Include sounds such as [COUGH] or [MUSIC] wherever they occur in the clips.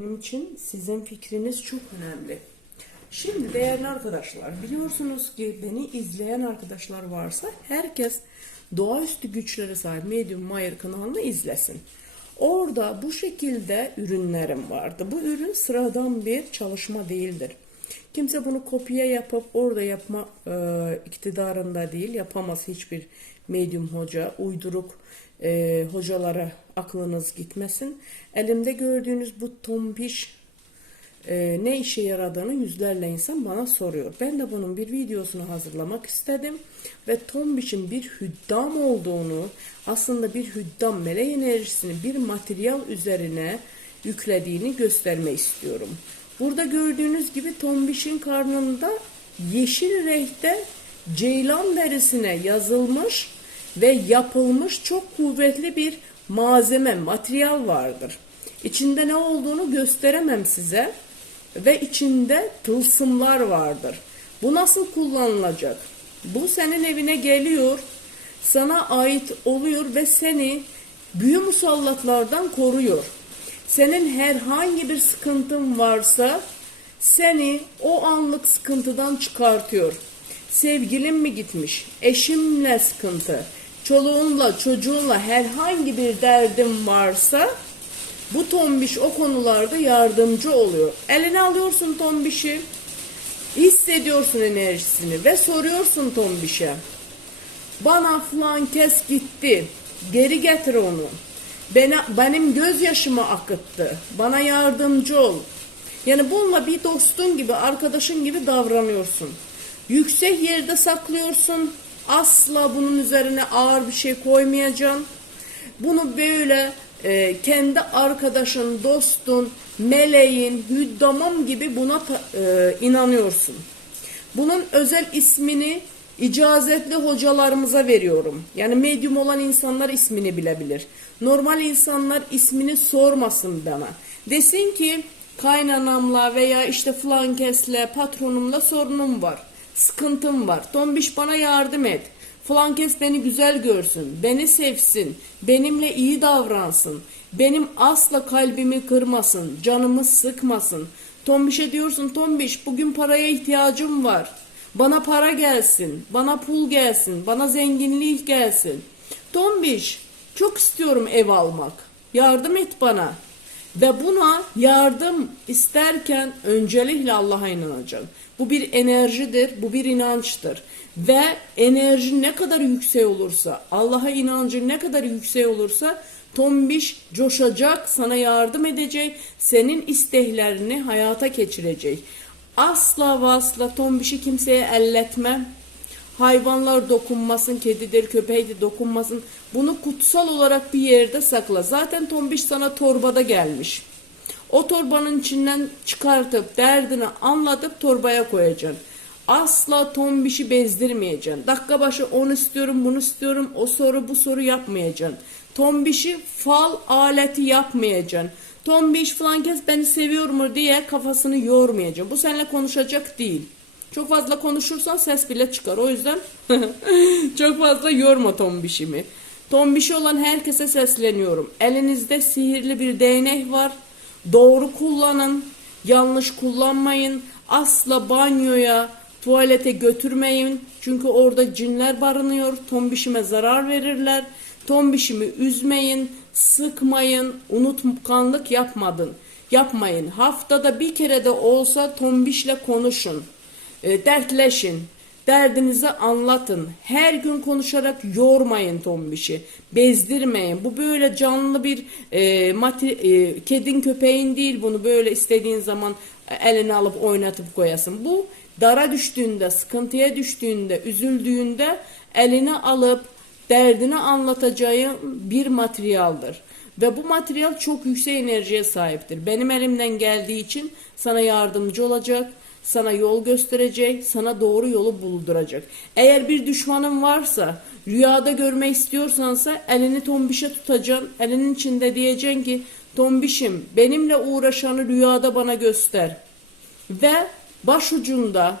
Benim için sizin fikriniz çok önemli. Şimdi değerli arkadaşlar biliyorsunuz ki beni izleyen arkadaşlar varsa herkes doğaüstü güçlere sahip Medium Mayer kanalını izlesin. Orada bu şekilde ürünlerim vardı. Bu ürün sıradan bir çalışma değildir. Kimse bunu kopya yapıp orada yapma e, iktidarında değil, yapamaz hiçbir medium hoca, uyduruk e, hocalara aklınız gitmesin. Elimde gördüğünüz bu tompiş e, ne işe yaradığını yüzlerle insan bana soruyor. Ben de bunun bir videosunu hazırlamak istedim ve tombişin bir hüddam olduğunu, aslında bir hüddam melek enerjisini bir materyal üzerine yüklediğini göstermek istiyorum. Burada gördüğünüz gibi tombişin karnında yeşil renkte ceylan derisine yazılmış ve yapılmış çok kuvvetli bir malzeme, materyal vardır. İçinde ne olduğunu gösteremem size ve içinde tılsımlar vardır. Bu nasıl kullanılacak? Bu senin evine geliyor, sana ait oluyor ve seni büyü musallatlardan koruyor. Senin herhangi bir sıkıntın varsa seni o anlık sıkıntıdan çıkartıyor. Sevgilin mi gitmiş? Eşimle sıkıntı, çoluğunla, çocuğunla herhangi bir derdin varsa bu tombiş o konularda yardımcı oluyor. Eline alıyorsun tombişi, hissediyorsun enerjisini ve soruyorsun tombişe. Bana falan kes gitti. Geri getir onu. Bana, benim gözyaşımı akıttı. Bana yardımcı ol. Yani bununla bir dostun gibi, arkadaşın gibi davranıyorsun. Yüksek yerde saklıyorsun. Asla bunun üzerine ağır bir şey koymayacaksın. Bunu böyle e, kendi arkadaşın, dostun, meleğin, hüddamam gibi buna e, inanıyorsun. Bunun özel ismini icazetli hocalarımıza veriyorum. Yani medyum olan insanlar ismini bilebilir. Normal insanlar ismini sormasın bana. Desin ki kaynanamla veya işte flankesle, patronumla sorunum var. Sıkıntım var. Tombiş bana yardım et. Flankes beni güzel görsün, beni sevsin, benimle iyi davransın, benim asla kalbimi kırmasın, canımı sıkmasın. Tombiş'e diyorsun Tombiş bugün paraya ihtiyacım var. Bana para gelsin, bana pul gelsin, bana zenginlik gelsin. Tombiş çok istiyorum ev almak. Yardım et bana. Ve buna yardım isterken öncelikle Allah'a inanacaksın. Bu bir enerjidir, bu bir inançtır. Ve enerji ne kadar yüksek olursa, Allah'a inancı ne kadar yüksek olursa tombiş coşacak, sana yardım edecek, senin isteklerini hayata geçirecek. Asla ve tombişi kimseye elletmem. Hayvanlar dokunmasın, kedidir, köpeğidir dokunmasın. Bunu kutsal olarak bir yerde sakla. Zaten tombiş sana torbada gelmiş. O torbanın içinden çıkartıp derdini anlatıp torbaya koyacaksın. Asla tombişi bezdirmeyeceksin. Dakika başı onu istiyorum, bunu istiyorum, o soru bu soru yapmayacaksın. Tombişi fal aleti yapmayacaksın. Tombiş falan kez beni seviyor mu diye kafasını yormayacaksın. Bu seninle konuşacak değil. Çok fazla konuşursan ses bile çıkar. O yüzden [LAUGHS] çok fazla yorma tombişimi. Tombişi olan herkese sesleniyorum. Elinizde sihirli bir değnek var. Doğru kullanın. Yanlış kullanmayın. Asla banyoya, tuvalete götürmeyin. Çünkü orada cinler barınıyor. Tombişime zarar verirler. Tombişimi üzmeyin, sıkmayın, unutkanlık yapmadın. Yapmayın. Haftada bir kere de olsa tombişle konuşun. E, dertleşin. Derdinizi anlatın. Her gün konuşarak yormayın tombişi. Bezdirmeyin. Bu böyle canlı bir e, mati, e, kedin köpeğin değil bunu böyle istediğin zaman eline alıp oynatıp koyasın. Bu dara düştüğünde, sıkıntıya düştüğünde, üzüldüğünde eline alıp derdini anlatacağı bir materyaldır. Ve bu materyal çok yüksek enerjiye sahiptir. Benim elimden geldiği için sana yardımcı olacak, sana yol gösterecek, sana doğru yolu bulduracak. Eğer bir düşmanın varsa, rüyada görmek istiyorsansa elini tombişe tutacaksın. Elinin içinde diyeceksin ki tombişim benimle uğraşanı rüyada bana göster. Ve başucunda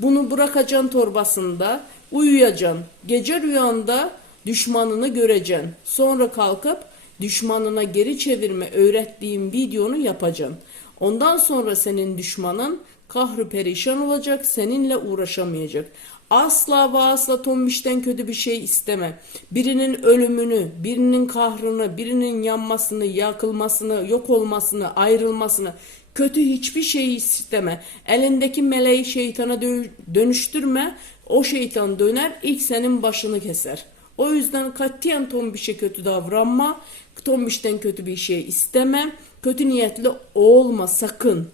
bunu bırakacaksın torbasında uyuyacaksın. Gece rüyanda düşmanını göreceksin. Sonra kalkıp düşmanına geri çevirme öğrettiğim videonu yapacaksın. Ondan sonra senin düşmanın kahrı perişan olacak, seninle uğraşamayacak. Asla ve asla Tombiş'ten kötü bir şey isteme. Birinin ölümünü, birinin kahrını, birinin yanmasını, yakılmasını, yok olmasını, ayrılmasını, kötü hiçbir şeyi isteme. Elindeki meleği şeytana dö- dönüştürme. O şeytan döner, ilk senin başını keser. O yüzden katiyen Tombiş'e kötü davranma. Tombiş'ten kötü bir şey isteme. Kötü niyetli olma sakın.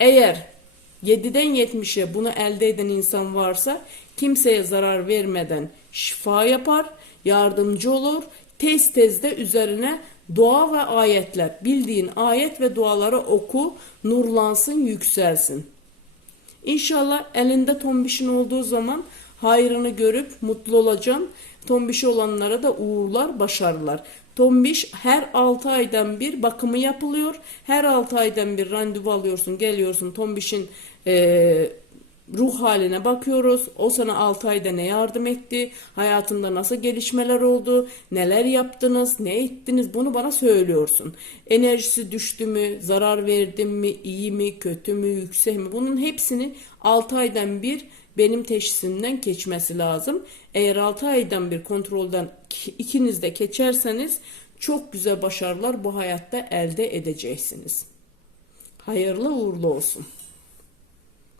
Eğer 7'den 70'e bunu elde eden insan varsa kimseye zarar vermeden şifa yapar, yardımcı olur. Tez tez de üzerine dua ve ayetler, bildiğin ayet ve duaları oku, nurlansın, yükselsin. İnşallah elinde tombişin olduğu zaman hayrını görüp mutlu olacaksın. Tombişi olanlara da uğurlar, başarılar. Tombiş her 6 aydan bir bakımı yapılıyor. Her 6 aydan bir randevu alıyorsun, geliyorsun. Tombişin eee, ruh haline bakıyoruz. O sana 6 ayda ne yardım etti? Hayatında nasıl gelişmeler oldu? Neler yaptınız? Ne ettiniz? Bunu bana söylüyorsun. Enerjisi düştü mü? Zarar verdim mi? iyi mi? Kötü mü? Yüksek mi? Bunun hepsini 6 aydan bir benim teşhisimden geçmesi lazım. Eğer 6 aydan bir kontrolden ikiniz de geçerseniz çok güzel başarılar bu hayatta elde edeceksiniz. Hayırlı uğurlu olsun.